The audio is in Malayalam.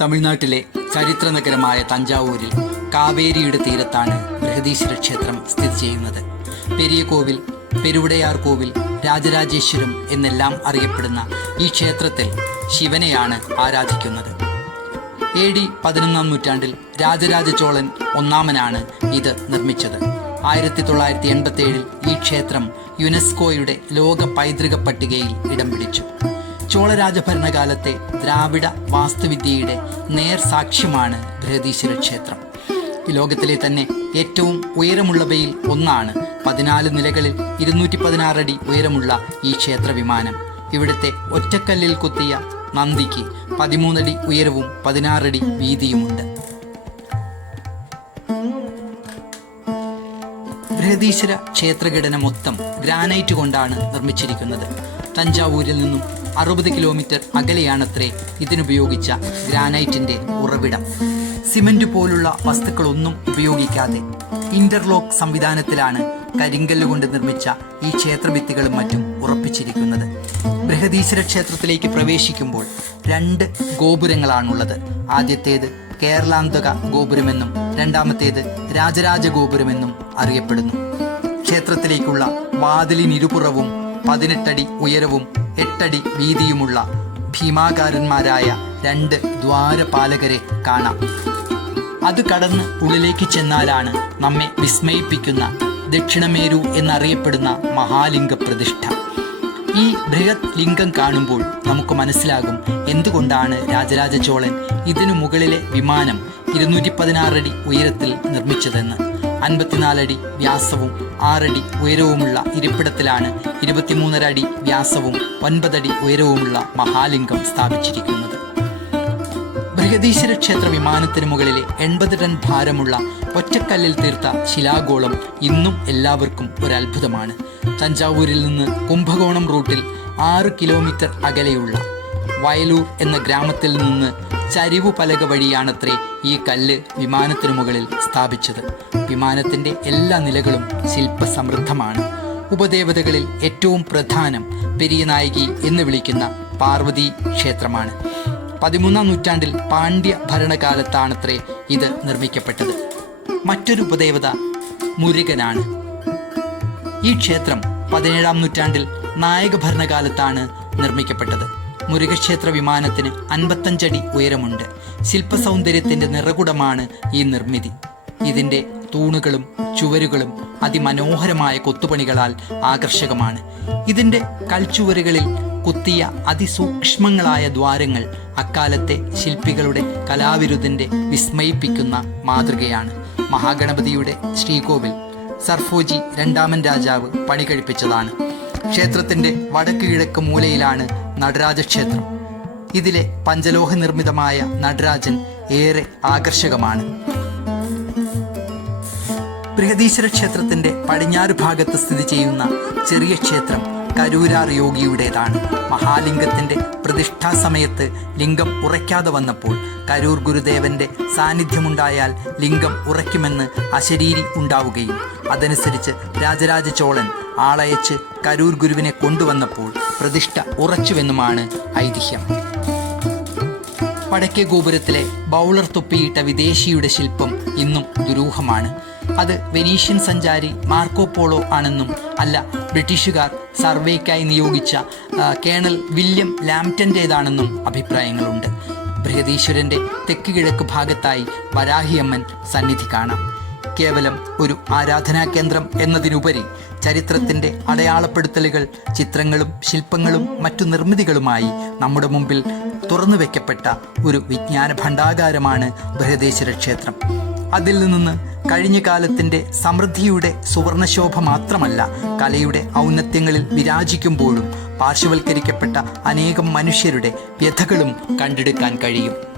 തമിഴ്നാട്ടിലെ ചരിത്ര നഗരമായ തഞ്ചാവൂരിൽ കാവേരിയുടെ തീരത്താണ് ബൃഹദീശ്വര ക്ഷേത്രം സ്ഥിതി ചെയ്യുന്നത്. പെരിയ കോവിൽ പെരുവിടയാർ കോവിൽ രാജരാജേശ്വരം എന്നെല്ലാം അറിയപ്പെടുന്ന ഈ ക്ഷേത്രത്തിൽ ശിവനെയാണ് ആരാധിക്കുന്നത്. എ ഡി പതിനൊന്നാം നൂറ്റാണ്ടിൽ രാജരാജ ചോളൻ ഒന്നാമനാണ് ഇത് നിർമ്മിച്ചത്. ആയിരത്തി തൊള്ളായിരത്തി എൺപത്തി ഏഴിൽ ഈ ക്ഷേത്രം യുനെസ്കോയുടെ ലോക പൈതൃക പട്ടികയിൽ ഇടം പിടിച്ചു. ചോള രാജഭരണകാലത്തെ ദ്രാവിഡ വാസ്തുവിദ്യയുടെ നേർ സാക്ഷ്യമാണ് ബൃഹദീശ്വര ക്ഷേത്രം. ലോകത്തിലെ തന്നെ ഏറ്റവും ഉയരമുള്ളവയിൽ ഒന്നാണ് പതിനാല് നിലകളിൽ ഇരുന്നൂറ്റി പതിനാറ് അടി ഉയരമുള്ള ഈ ക്ഷേത്ര വിമാനം. ഇവിടുത്തെ ഒറ്റക്കല്ലിൽ കുത്തിയ നന്ദിക്ക് പതിമൂന്നടി ഉയരവും പതിനാറടി വീതിയുമുണ്ട്. ബൃഹദീശ്വര ക്ഷേത്രഘടന മൊത്തം ഗ്രാനൈറ്റ് കൊണ്ടാണ് നിർമ്മിച്ചിരിക്കുന്നത്. തഞ്ചാവൂരിൽ നിന്നും അറുപത് കിലോമീറ്റർ അകലെയാണത്രേ ഇതിനുപയോഗിച്ച ഗ്രാനൈറ്റിന്റെ ഉറവിടം. സിമന്റ് പോലുള്ള വസ്തുക്കളൊന്നും ഉപയോഗിക്കാതെ ഇന്റർലോക്ക് സംവിധാനത്തിലാണ് കരിങ്കല്ല് കൊണ്ട് നിർമ്മിച്ച ഈ ക്ഷേത്രഭിത്തികളും മറ്റും ഉറപ്പിച്ചിരിക്കുന്നത്. ബൃഹദീശ്വര ക്ഷേത്രത്തിലേക്ക് പ്രവേശിക്കുമ്പോൾ രണ്ട് ഗോപുരങ്ങളാണുള്ളത്. ആദ്യത്തേത് കേരളാന്തക ഗോപുരമെന്നും രണ്ടാമത്തേത് രാജരാജ ഗോപുരമെന്നും അറിയപ്പെടുന്നു. ക്ഷേത്രത്തിലേക്കുള്ള വാതിലിനിരുപുറവും പതിനെട്ടടി ഉയരവും എട്ടടി വീതിയുമുള്ള ഭീമാകാരന്മാരായ രണ്ട് ദ്വാരപാലകരെ കാണാം. അത് കടന്ന് ഉള്ളിലേക്ക് ചെന്നാലാണ് നമ്മെ വിസ്മയിപ്പിക്കുന്ന ദക്ഷിണമേരു എന്നറിയപ്പെടുന്ന മഹാലിംഗ പ്രതിഷ്ഠ ഈ ബൃഹത് ലിംഗം കാണുമ്പോൾ നമുക്ക് മനസ്സിലാകും എന്തുകൊണ്ടാണ് രാജരാജ ചോളൻ ഇതിനു മുകളിലെ വിമാനം ഇരുന്നൂറ്റി പതിനാറടി ഉയരത്തിൽ നിർമ്മിച്ചതെന്ന്. അൻപത്തിനാലടി വ്യാസവും ആറടി ഉയരവുമുള്ള ഇരിപ്പിടത്തിലാണ് ഇരുപത്തിമൂന്നര അടി വ്യാസവും ഒൻപതടി ഉയരവുമുള്ള മഹാലിംഗം സ്ഥാപിച്ചിരിക്കുന്നത്. ബൃഹദീശ്വര ക്ഷേത്ര വിമാനത്തിന് മുകളിലെ എൺപത് ടൺ ഭാരമുള്ള ഒറ്റക്കല്ലിൽ തീർത്ത ശിലാഗോളം ഇന്നും എല്ലാവർക്കും ഒരു അത്ഭുതമാണ് തഞ്ചാവൂരിൽ നിന്ന് കുംഭകോണം റൂട്ടിൽ ആറ് കിലോമീറ്റർ അകലെയുള്ള വയലൂർ എന്ന ഗ്രാമത്തിൽ നിന്ന് ചരിവു പലക വഴിയാണത്രേ ഈ കല്ല് വിമാനത്തിനു മുകളിൽ സ്ഥാപിച്ചത്. വിമാനത്തിന്റെ എല്ലാ നിലകളും ശില്പസമൃദ്ധമാണ്. ഉപദേവതകളിൽ ഏറ്റവും പ്രധാനം പെരിയ നായകി എന്ന് വിളിക്കുന്ന പാർവതി ക്ഷേത്രമാണ്. പതിമൂന്നാം നൂറ്റാണ്ടിൽ പാണ്ഡ്യ ഭരണകാലത്താണത്രേ ഇത് നിർമ്മിക്കപ്പെട്ടത്. മറ്റൊരു ഉപദേവത മുരുകനാണ്. ഈ ക്ഷേത്രം പതിനേഴാം നൂറ്റാണ്ടിൽ നായക ഭരണകാലത്താണ് നിർമ്മിക്കപ്പെട്ടത്. മുരുകക്ഷേത്ര വിമാനത്തിന് അൻപത്തഞ്ചടി ഉയരമുണ്ട്. ശില്പസൗന്ദര്യത്തിന്റെ നിറകുടമാണ് ഈ നിർമ്മിതി. ഇതിന്റെ തൂണുകളും ചുവരുകളും അതിമനോഹരമായ കൊത്തുപണികളാൽ ആകർഷകമാണ്. ഇതിന്റെ കൽച്ചുവരുകളിൽ കുത്തിയ അതിസൂക്ഷ്മങ്ങളായ ദ്വാരങ്ങൾ അക്കാലത്തെ ശില്പികളുടെ കലാവിരുദ്ധന്റെ വിസ്മയിപ്പിക്കുന്ന മാതൃകയാണ്. മഹാഗണപതിയുടെ ശ്രീകോവിൽ സർഫോജി രണ്ടാമൻ രാജാവ് പണി കഴിപ്പിച്ചതാണ് ക്ഷേത്രത്തിന്റെ വടക്ക് കിഴക്ക് മൂലയിലാണ് നടരാജ ക്ഷേത്രം ഇതിലെ പഞ്ചലോഹ നിർമ്മിതമായ നടരാജൻ ഏറെ ആകർഷകമാണ്. ബൃഹദീശ്വര ക്ഷേത്രത്തിന്റെ പടിഞ്ഞാറ് ഭാഗത്ത് സ്ഥിതി ചെയ്യുന്ന ചെറിയ ക്ഷേത്രം കരൂരാർ യോഗിയുടേതാണ്. മഹാലിംഗത്തിന്റെ പ്രതിഷ്ഠാ സമയത്ത് ലിംഗം ഉറയ്ക്കാതെ വന്നപ്പോൾ കരൂർ ഗുരുദേവന്റെ സാന്നിധ്യമുണ്ടായാൽ ലിംഗം ഉറയ്ക്കുമെന്ന് അശരീരി ഉണ്ടാവുകയും അതനുസരിച്ച് രാജരാജ ചോളൻ ആളയച്ച് കരൂർ ഗുരുവിനെ കൊണ്ടുവന്നപ്പോൾ പ്രതിഷ്ഠ ഉറച്ചുവെന്നുമാണ് ഐതിഹ്യം. വടക്കേ ഗോപുരത്തിലെ ബൗളർ തൊപ്പിയിട്ട വിദേശിയുടെ ശില്പം ഇന്നും ദുരൂഹമാണ്. അത് വെനീഷ്യൻ സഞ്ചാരി മാർക്കോ പോളോ ആണെന്നും അല്ല ബ്രിട്ടീഷുകാർ സർവേക്കായി നിയോഗിച്ച കേണൽ വില്യം ലാംപ്റ്റന്റേതാണെന്നും അഭിപ്രായങ്ങളുണ്ട്. ബൃഹദീശ്വരന്റെ തെക്ക് കിഴക്ക് ഭാഗത്തായി വരാഹിയമ്മൻ സന്നിധി കാണാം. കേവലം ഒരു ആരാധനാ കേന്ദ്രം എന്നതിനുപരി ചരിത്രത്തിന്റെ അടയാളപ്പെടുത്തലുകൾ ചിത്രങ്ങളും ശില്പങ്ങളും മറ്റു നിർമ്മിതികളുമായി നമ്മുടെ മുമ്പിൽ തുറന്നു വെക്കപ്പെട്ട ഒരു വിജ്ഞാന ഭണ്ഡാകാരമാണ് ബൃഹദേശ്വര ക്ഷേത്രം. അതിൽ നിന്ന് കഴിഞ്ഞ കാലത്തിന്റെ സമൃദ്ധിയുടെ സുവർണശോഭ മാത്രമല്ല കലയുടെ ഔന്നത്യങ്ങളിൽ വിരാജിക്കുമ്പോഴും പാർശ്വവൽക്കരിക്കപ്പെട്ട അനേകം മനുഷ്യരുടെ വ്യഥകളും കണ്ടെടുക്കാൻ കഴിയും.